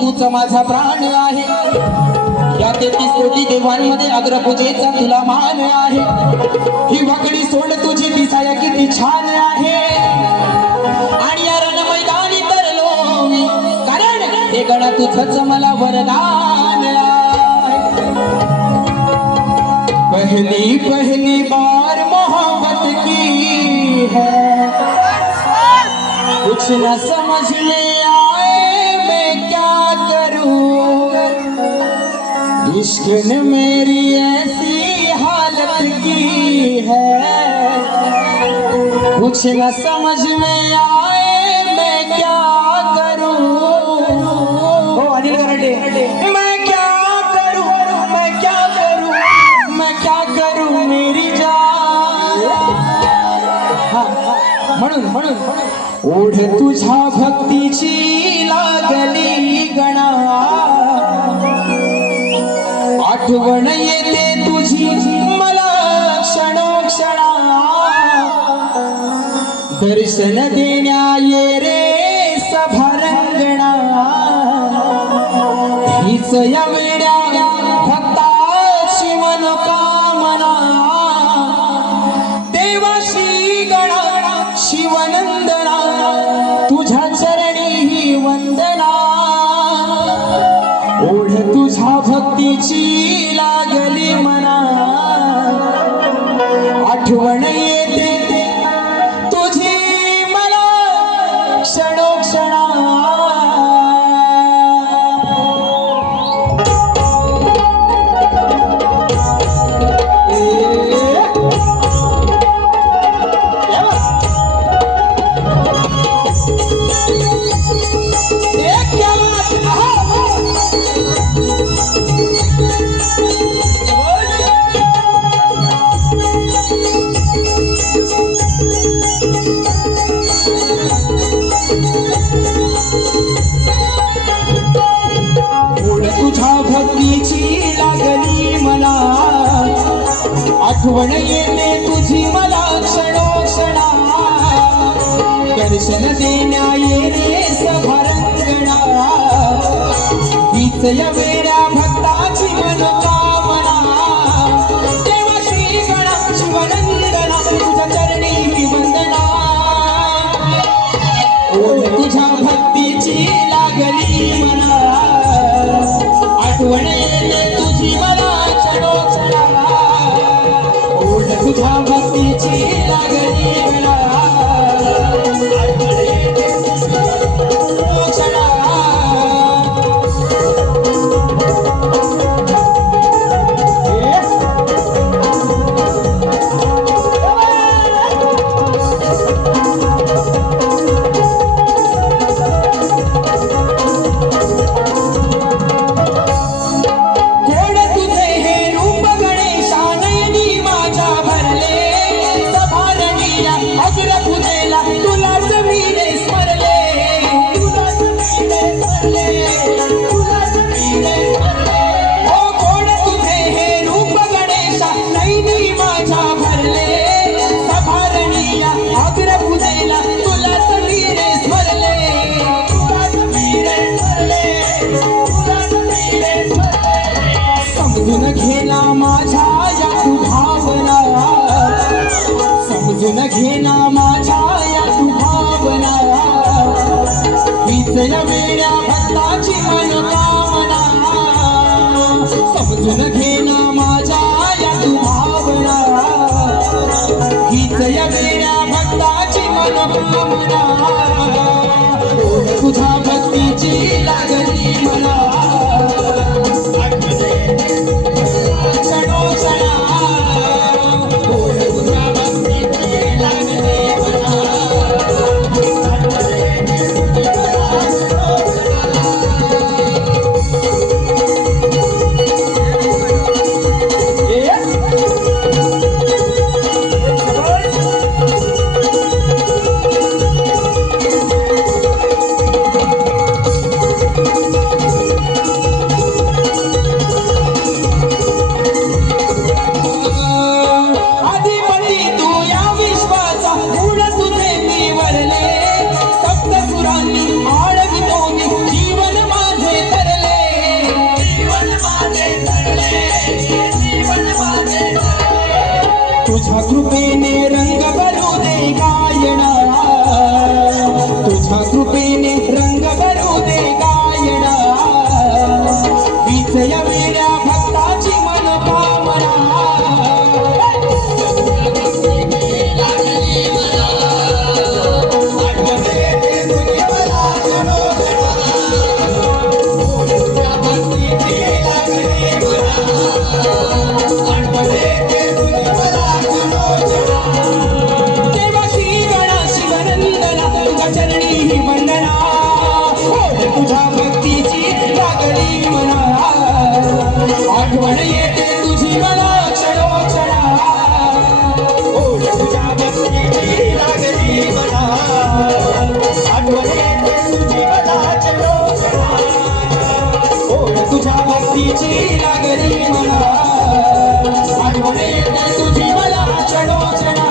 तूच माझा प्राण आहे, या 33 कोटी देवांमध्ये अग्रपूजेचा तुला मान आहे। ही वाकडी सोड तुझी दिसाया किती छान आहे, आणि या रण मैदानी तरलो मी, कारण हे गणा तुझंच मला वरदान आहे। पहली पहली बार मोहब्बत की है, कुछ न समझ में आए मैं क्या करूं, इश्क ने मेरी ऐसी हालत की है, कुछ न समझ में आए मैं क्या करूं। ओ अनिल गराटे, मैं क्या करूं, मैं क्या करूं, मैं क्या करूं मेरी जान। म्हणून म्हणून ओढ तुझ्या भक्तीची लागली गणा, आठवण येते तुझी मला क्षणोक्षणा, दर्शन देण्या ये रे सभारंगणा, हीच या वेड्या भक्ताची मनोकामना, देवाशी गणा शिवनंदना, तुझ्या चरणी ही वंदना। ओढ तुझ्या भक्तीची लागली मना, आठवण येते तुझी मला क्षणोक्षणा। तुझ्या भक्तीची लागली मला, आठवण येते तुझी मला क्षणोक्षणा, दर्शन देण्या ये रे सभारंगणा, हीच या वेड्या भक्ताची मनोकामना, देवाशी गणा शिवनंदना, तुझ्या चरणी ही वंदना। ओढ तुझ्या भक्तीची लागली मना, आठवण येते तुझी मला क्षणोक्षणा, ओढ तुझ्या भक्तीची लागली मला, आठवण येते तुझी क्षणोक्षणा। या तू भावना समजून घे ना माझ्या या तू भावना हीच या वेड्या भक्ताची मनोकामना समजून घे ना माझ्या या तू भावना हीच या वेड्या भक्ताची मनोकामना तुझ्या भक्तीची लागली मला तुझ्या कृपेने रंग भरू दे गायना तुझ्या कृपेने रंग भरू दे गायना हीच या वेड्या भक्ताची मनोकामना तुझ्या भक्तीची लागली मना आठवण येते तुझी मला क्षणोक्षणा तुझ्या भक्तीची लागली मना आठवण येते तुझी मला क्षणोक्षणा तुझ्या भक्तीची लागली मना आठवण येते तुझी मला क्षणोक्षणा